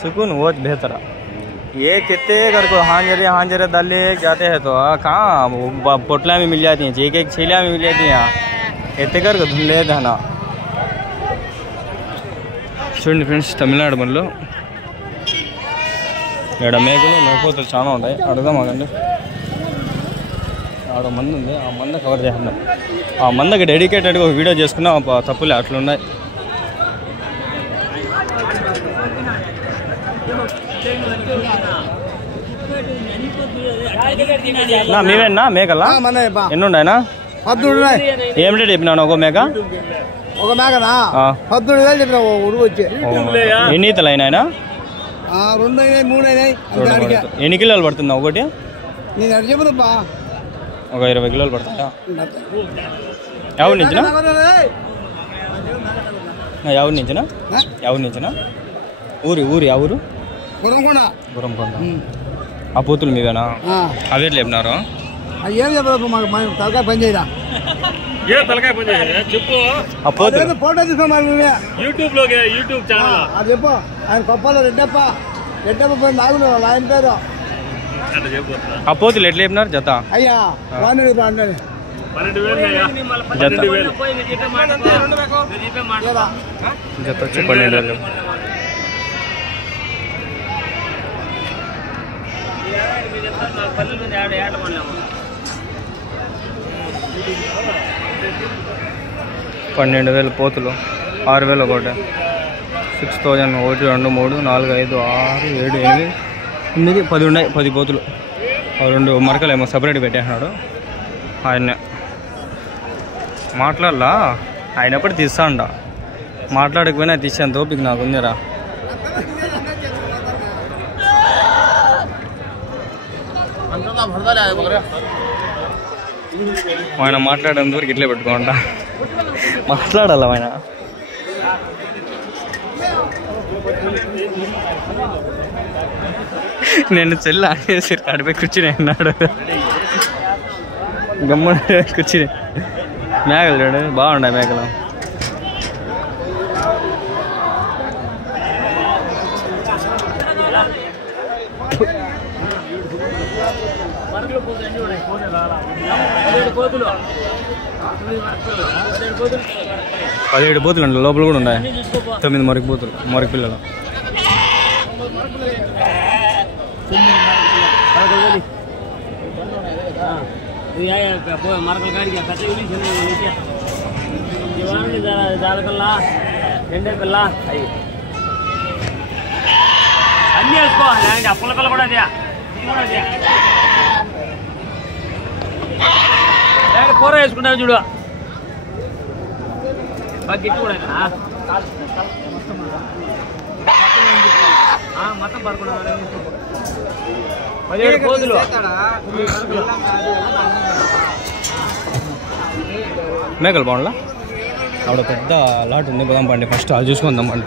सुकून वो बेहतर है। ये कितने घर को हांजरे दाल ले जाते हैं तो कहाँ पोटला में मिल जाती हैं, एक एक छीलिया में मिल जाती हैं। इतने घर को धुन लेते हैं ना। చూడండి ఫ్రెండ్స్, తమిళనాడు మనలో ఇక్కడ మేకపోతులు చాలా ఉంటాయి. అడుగుదాం ఆగండి. ఆడ మంది ఉంది, ఆ మంద కవర్ చేస్తున్నాం. ఆ మందకి డెడికేటెడ్గా ఒక వీడియో చేసుకున్నా తప్పులే అట్లున్నాయి. మీవేనా మేకలా? ఎన్ని ఉన్నాయనా? ఏం రేట్ చెప్పినాను ఒక మేక? ఒక మేకనా 18,000 చెప్పిన. వచ్చి ఎన్ని ఈతలు అయినాయనా? 2 అయినాయి 3 అయినాయి. ఎన్ని కిలోలు పడుతుందా ఒకటి? నేను అడిగి చెప్పదబ్బా, ఒక 20 కిలోలు పడుతుందా? ఎవరి నుంచినా? ఎవరి నుంచినా? ఎవరి నుంచినా? ఊరి ఆ ఊరు గురంకొండ. ఆ పూతులు మీవేనా? అవి ఎట్లా చెప్పినారు? ఏం చెప్పదు, మాకు తలకాయ పని చేయరా? తలకాయ పని చెప్పు. ఫోటో తీసుకున్నాను యూట్యూబ్ ఛానల్. అది చెప్పు. ఆయన కొప్పలో రెడ్డప్ప పోయి నాగులు ఆయన పేరు. ఆ పోతులు ఎట్లా చెప్పినారు జత? అయ్యా 12,000 జత 12,000. $12,000 పోతులు, 6,000 ఒకటి, 6,000. 1 2 3 4 5 6 7 8 9 10 ఉన్నాయి. 10 పోతులు. 2 మరకలు ఏమో సపరేట్ పెట్టేసినాడు ఆయన. మాట్లాడలా ఆయన ఎప్పుడు తీస్తా అంట. మాట్లాడకపోయినా తీసేంత ఓపిక నాకు ఉందిరా. ఆయన మాట్లాడేంత వరకు ఇట్లే పెట్టుకోంట. మాట్లాడాల ఆయన. నేను చెల్లి ఆడేసి అడిపోయి కూర్చుని అన్నాడు. గమ్మున కూర్చుని మేకలు చూడు బాగున్నాయి మేకలు. పదిహేడు పోతులు అండి లోపల కూడా ఉన్నాయి. 9 మొరికి పోతులు, మొరికి పిల్లలు. అన్నీ వేసుకో. అప్పుల పిల్ల కూడా అదే కూర వేసుకుంటావు చూడు. బాగా గిట్టు కూడా మొత్తం పడుకున్నావు. 17 పోతులు. మేకలు బాగుండా? ఆవిడ పెద్ద లాట్ ఉంది, పోదాం పండి. ఫస్ట్ అది చూసుకుందాం పండి.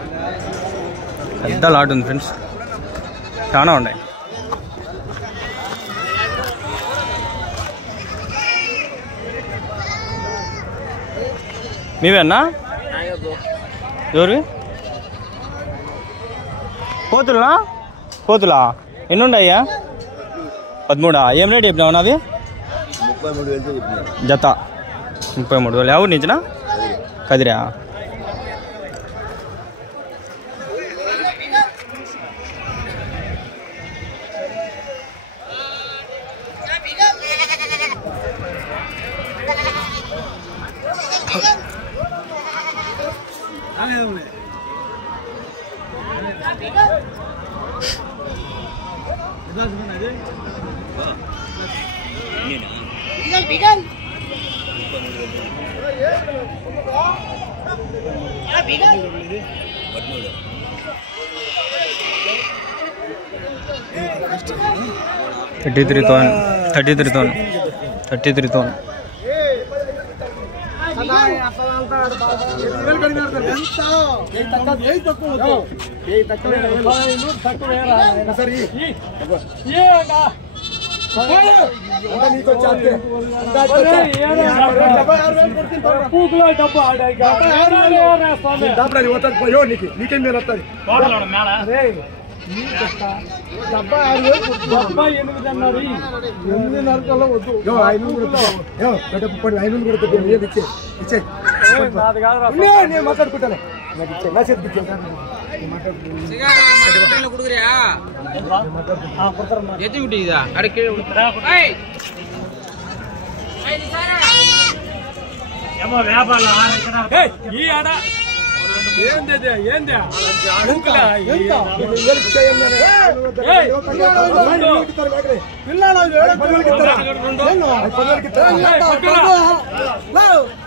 పెద్ద లాట్ ఉంది ఫ్రెండ్స్, చాలా ఉన్నాయి. మీవేనా? ఎవరు పోతులా? పోతులా ఎన్ని ఉన్నాయ్యా? 13. ఏం రేట్ చెప్పినావు నాది? 33,000 జత. 33,000. ఎవరి నుంచినా? కదిరా. $33,000. నీకు వచ్చే నీకేం మీరు వస్తుంది 8,500 కల్లా వద్దు 500 కూడా 500 ఇచ్చే నేను మాట్లాడుకుంటాను నాకు ఇచ్చే నా చేతికి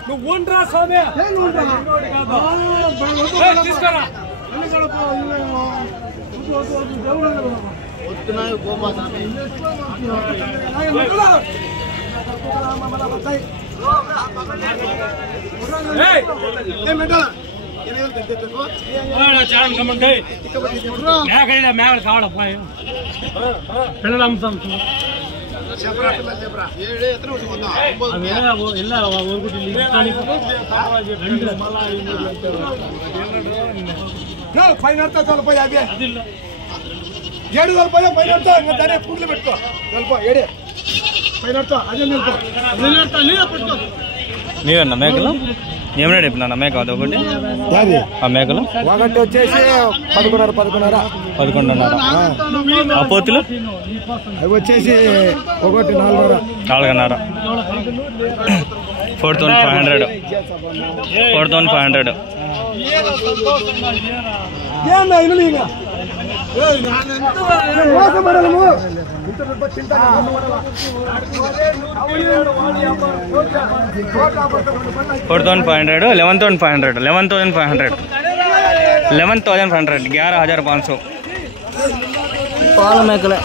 నువ్వు ఉండరా స్వామి తీసుకురా మేకలు కావాలా పిల్లలు అమ్ముతాం పైన 7,000 పైన దాన్ని పుట్లు పెట్టుకో పైన నీవన్నా మేకలు ఏమైనా చెప్పినా మేక అది ఒకటి ఆ మేకలు ఒకటి వచ్చేసి 11,500 ఆ పోతులు అవి వచ్చేసి ఒకటి 4,500 4,500 11,500 పాల మేకలు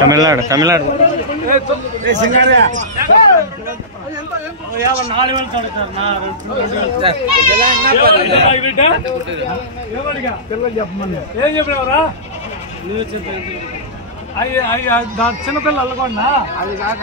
తమిళనాడు 4,000 ఏం చెప్పినవరా చిన్నపిల్లలు అల్లకుండా అది కాక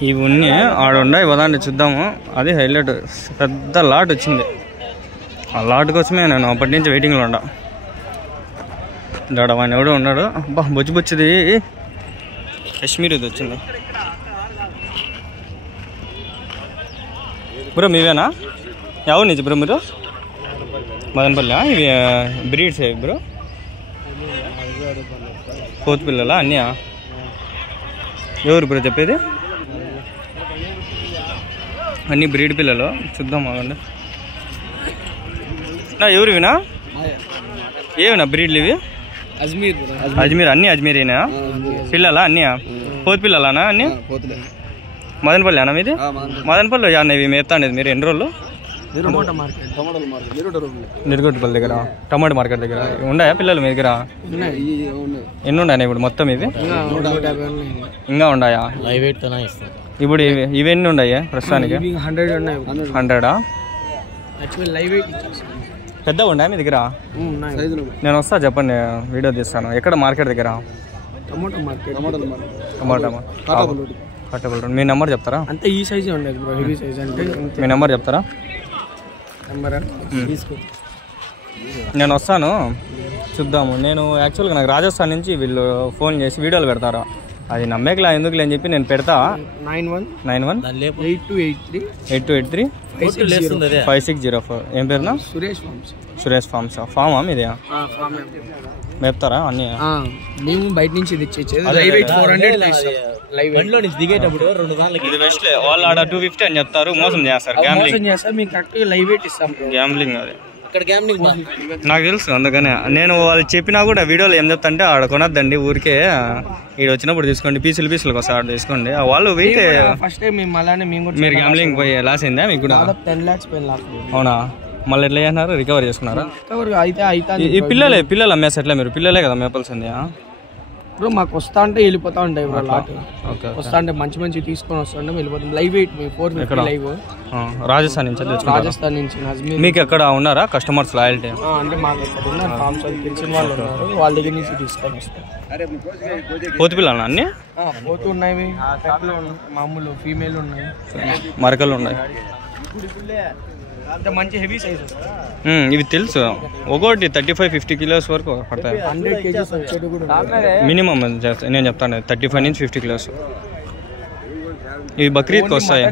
ఇవి ఉన్నాయి ఆడుండా ఇవ్వదాన్ని చూద్దాము. అది హైలైట్ పెద్ద లాట్ వచ్చింది. ఆ లాట్ కోసమే నేను అప్పటి నుంచి వెయిటింగ్లో ఉండా. దాడ వాడిని ఎవడో ఉన్నాడు. అబ్బా బొచ్చుది కాశ్మీర్ ఇది వచ్చింది. బ్రో మీవేనా? ఎవరు నుంచి బ్రో మీరు? మదనపల్లి. ఇవి బ్రీడ్స్ బ్రో, కోతి పిల్లలా అన్నీ? ఎవరు బ్రో చెప్పేది? అన్నీ బ్రీడ్ పిల్లలు. చూద్దాం అవ్వండి. ఎవరు ఇవినా? ఏవినా బ్రీడ్లు ఇవి? అజ్మీర్. అన్నీ అజ్మీరేనా పిల్లలా? అన్నీ కోతి పిల్లలానా? అన్నీ మదనపల్లి అన్న మీది? మదనపల్లి అన్న ఇవి మేస్తాండేది మీరు ఎన్ని రోజులు? నిరుగొట్టుపల్లి దగ్గర టమాటో మార్కెట్ దగ్గర ఉన్నాయా పిల్లలు మీ దగ్గర? ఎన్ని ఉన్నాయా ఇప్పుడు మొత్తం? ఇవి ఇంకా ఉన్నాయా? ఇప్పుడు ఇవి ఎన్ని ఉన్నాయి ప్రస్తుతానికి? 100. పెద్దగా ఉన్నాయా మీ దగ్గర? నేను వస్తా చెప్పండి, వీడియో తీస్తాను. ఎక్కడ మార్కెట్ దగ్గర? టమాటా కట్టబుల్. మీ నెంబర్ చెప్తారా? అంటే ఈ సైజే ఉండేది బ్రో, హెవీ సైజ్ అంటే. మీ నెంబర్ చెప్తారా? నేను వస్తాను, చూద్దాము. నేను యాక్చువల్గా నాకు రాజస్థాన్ నుంచి వీళ్ళు ఫోన్ చేసి వీడియోలు పెడతారా, అది నమ్మేకలా ఎందుకులే అని చెప్పి నేను పెడతా. 9182835604. ఏం పేరునా? సురేష్ ఫార్మ్స్. ఫామా మీదే? మేపుతారా అన్నీ? మేము బయట నుంచి దిగేటప్పుడు 2 వాళ్ళు ఆడ 250 అని చెప్తారు, మోసం చేస్తారు. గ్యాంబ్లింగ్ మీకు కరెక్ట్ లైవ్ వెయిట్ ఇస్తాం. గ్యాంబ్లింగ్ అది ఇక్కడ గ్యామ్లింగ్ నాకు తెలుసు, అందుకనే నేను వాళ్ళు చెప్పినా కూడా వీడియోలో ఏం చెప్తా అంటే ఆడ కొనద్దండి, ఊరికే ఈడ వచ్చినప్పుడు తీసుకోండి, పీసులు కోసం ఆడ తీసుకోండి. వాళ్ళు వెయిట్ ఫస్ట్ టైం మేము అలానే మీరు గ్యామ్లింగ్ పోయి లాస్ అయిందా మీకు కూడా? 10 lakhs పోయిన లాస్. అవునా, మళ్ళీ ఎట్లా చేసినారు, రికవర్ చేసుకున్నారా? అయితే ఈ పిల్లలు అమ్మేసి ఎట్లా, మీరు పిల్లలే కదా మేపాల్సింది? బ్రో మాకు వస్తా అంటే వెళ్ళిపోతా ఉంటాయి బ్రో లాట్. వస్తా అంటే మంచి తీసుకొని వస్తా అంటే వెళ్ళిపోతాం. Live weight 450 live. రాజస్థాన్ నుంచి రాజస్థాన్ నుంచి అజ్మీర్. మీకు ఎక్కడ ఉన్నారా కస్టమర్స్ లాయల్టీ? అంటే మాకు ఎక్కడ ఉన్నారు ఫార్మ్స్ తెలిసిన వాళ్ళు ఉన్నారు, వాళ్ళ దగ్గర నుంచి తీసుకొని వస్తాం. పోతు పిల్లలు అన్ని పోతూ ఉన్నాయి, మామూలు ఫీమేల్ ఉన్నాయి, మరకలు ఉన్నాయి. అంటే మంచి హెవీ సైజ్. ఇవి తెలుసు, ఒకటి 35-50 kilos వరకు పడతాయి. 100 kgs వచ్చేది కూడా మినిమం నేను చెప్తాను 35 నుంచి 50 kilos. ఇవి బక్రీద్కి వస్తాయి.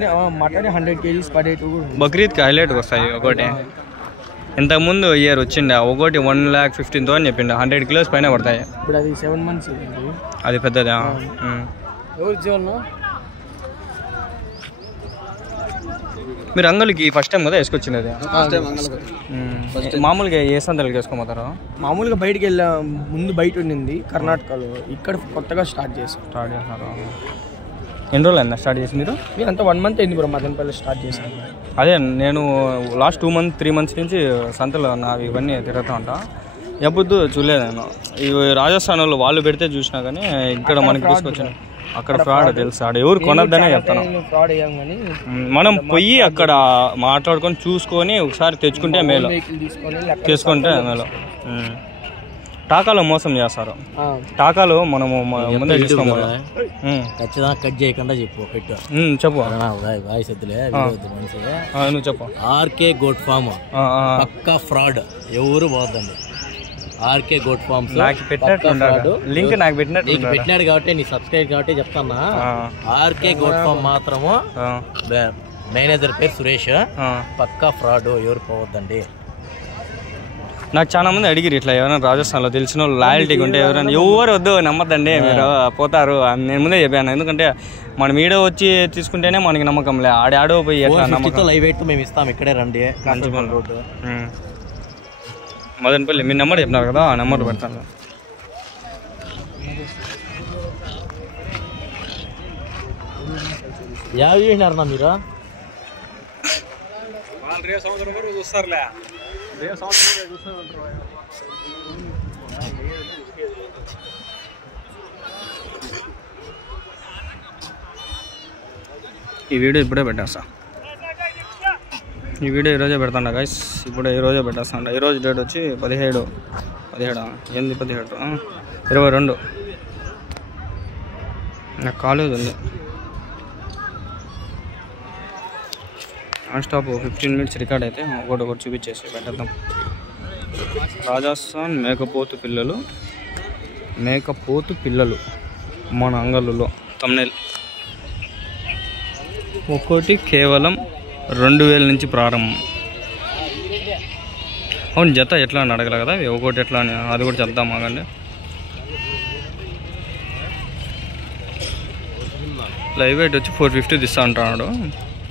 మటన్ 100 kgs పడేటి కూడా బక్రీద్కి హైలైట్కి వస్తాయి. ఒకటి ఇంతకుముందు ఇయర్ వచ్చిండే ఒకటి 1,15,000 అని చెప్పిండే, 100 kilos పైన పడతాయి. ఇప్పుడు అది 7 months అది పెద్దదా? ఎవరు జీవన మీరు అంగలికి ఫస్ట్ టైం కదా వేసుకొచ్చింది అది? మామూలుగా ఏ సందలకి వేసుకోమంటారు? మామూలుగా బయటికి వెళ్ళా ముందు బయట ఉండింది కర్ణాటకలో, ఇక్కడ కొత్తగా స్టార్ట్ చేస్తున్నారు. ఎన్ని రోజులు అయిందా స్టార్ట్ చేసి మీరు? అంతా 1 month అయింది బ్రో, మదనపల్లి స్టార్ట్ చేశాను. అదే నేను లాస్ట్ 2-3 months నుంచి సంతలో నావి ఇవన్నీ తిరుగుతూ ఉంటా, ఎప్పుడు చూడలేదు నేను. ఇవి రాజస్థాన్ వాళ్ళు పెడితే చూసినా కానీ ఇక్కడ మనకి తీసుకొచ్చాను. అక్కడ ఫ్రాడ్ తెలుసు, ఆడ ఎవరు కొనద్దనే చెప్తాను. మనం పోయి అక్కడ మాట్లాడుకొని చూసుకొని ఒకసారి తెచ్చుకుంటే మేలు, తీసుకుంటే మేలు. టాకాలో మోసం చేస్తారు. టాకాలు మనము ముందే తీసుకోవాలి. ఖచ్చితంగా కట్ చేయకుండా చెప్పు. చెప్పు, వాయిస్ వద్దులే, నువ్వు చెప్పు. ఆర్కే గోట్ ఫామ్ పక్కా ఫ్రాడ్, ఎవరు పోద్దండి. ఆర్కే గోట్ ఫార్మ్స్ నాకు పెట్టినట్టు లింక్ నాకు పెట్టినాడు కాబట్టి నీ సబ్స్క్రైబ్ కాబట్టి చెప్తానా. ఆర్కే గోట్ ఫార్మ్ మాత్రము మేనేజర్ పేరు సురేష్, పక్కా ఫ్రాడ్, ఎవరు పోవద్దండి. నాకు చాలా మంది అడిగిరు ఇట్లా, ఎవరైనా రాజస్థాన్లో తెలిసిన వాళ్ళు లాయల్టీగా ఉంటే ఎవరైనా ఎవరు వద్దు నమ్మద్దండి మీరు పోతారు. నేను ముందే చెప్పాను, ఎందుకంటే మనం వీడియో వచ్చి తీసుకుంటేనే మనకి నమ్మకం లే, ఆడాడో పోయి లైవ్ వెయిట్ మేము ఇస్తాం, ఇక్కడే రండి. మంచి రోడ్డు మదనపల్లి. మీ నెంబర్ చెప్పినారు కదా, ఆ నెంబర్ పెడతాను. చూసినారన్నా మీరు? చూస్తారులే. ఈ వీడియో ఇప్పుడే పెట్టేస్తా, ఈ వీడియో ఈరోజే పెడతాను గైస్, ఇప్పుడు ఈరోజే పెట్టేస్తాను. ఈరోజు డేట్ వచ్చి 17 22 నాకు కాలేజ్ ఉంది. నాన్ స్టాప్ 15 minutes రికార్డ్ అయితే ఒకటి చూపించేసి పెట్టేద్దాం. రాజస్థాన్ మేకపోతు పిల్లలు మన అంగళ్ళలో తమ్నెల్ ఒక్కోటి కేవలం 2,000 నుంచి ప్రారంభం. అవును, జత ఎట్లా అని అడగల కదా, ఒకటి ఎట్లా అని అది కూడా చెప్దాం ఆగండి. లైవ్ వెయిట్ వచ్చి 450 తీస్తా అంటున్నాడు.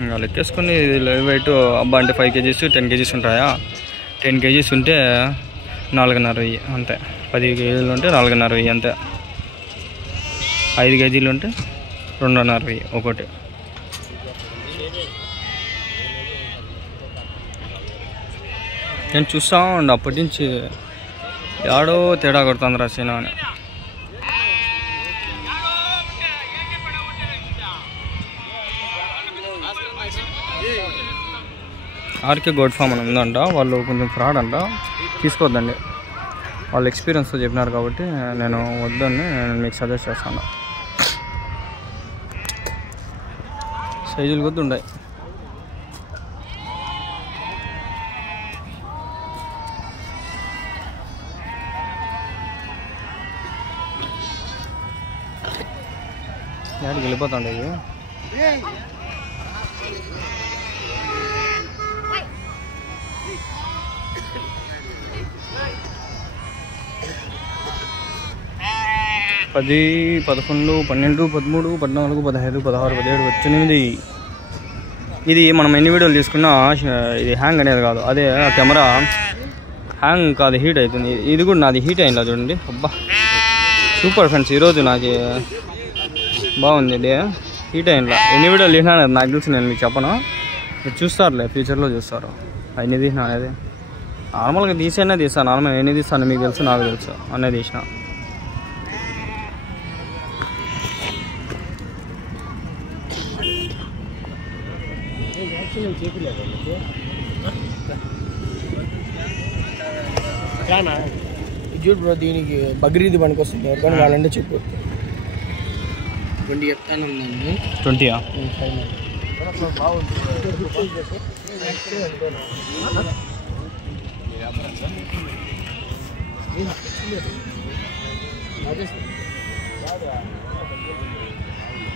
ఇంకా లెక్కేసుకొని లైవ్ వెయిట్ అబ్బా అంటే 5 kgs 10 kgs ఉంటాయా? 10 kgs ఉంటే 4,500 అంతే. 10 kg ఉంటే 4,500 అంతే. 5 kg ఉంటే 2,500 ఒకటి. నేను చూస్తా ఉండి అప్పటి నుంచి ఏడో తేడా కొడుతుంది రా సీనా అని. ఆర్కే గోడ్ ఫామ్ అని ఉందంట, వాళ్ళు కొంచెం ఫ్రాడ్ అంట, తీసుకోవద్దండి. వాళ్ళు ఎక్స్పీరియన్స్తో చెప్పినారు కాబట్టి నేను వద్దని నేను మీకు సజెస్ట్ చేస్తాను. సైజులు కొద్ది ఉన్నాయి. యాడికి వెళ్ళిపోతుండే ఇవి. పది 11 12 13 14 15 16 17 18. ఇది మనం ఎన్ని వీడియోలు తీసుకున్నా ఇది హ్యాంగ్ అనేది కాదు. అదే కెమెరా హ్యాంగ్ కాదు, హీట్ అవుతుంది. ఇది కూడా నాది హీట్ అయిందా చూడండి. అబ్బా సూపర్ ఫ్రెండ్స్, ఈరోజు నాకు బాగుంది డే. హీట్ అయిందా ఎన్ని వీడియోలు తీసినా నాకు తెలుసు, నేను మీకు చెప్పను, మీరు చూస్తారులే, ఫ్యూచర్లో చూస్తారు. అన్నీ తీసిన అనేది నార్మల్గా తీసేనే తీస్తాను. నార్మల్గా ఎన్ని తీస్తాను మీకు తెలుసు, నాకు తెలుసు, అన్నీ తీసిన. చూడు బ్రో, దీనికి బక్రీద్ పనికి వస్తుంది. ఎవరికైనా వాళ్ళంటే చెప్పు. 20 చెప్తాను. 20 బాగుంటుంది.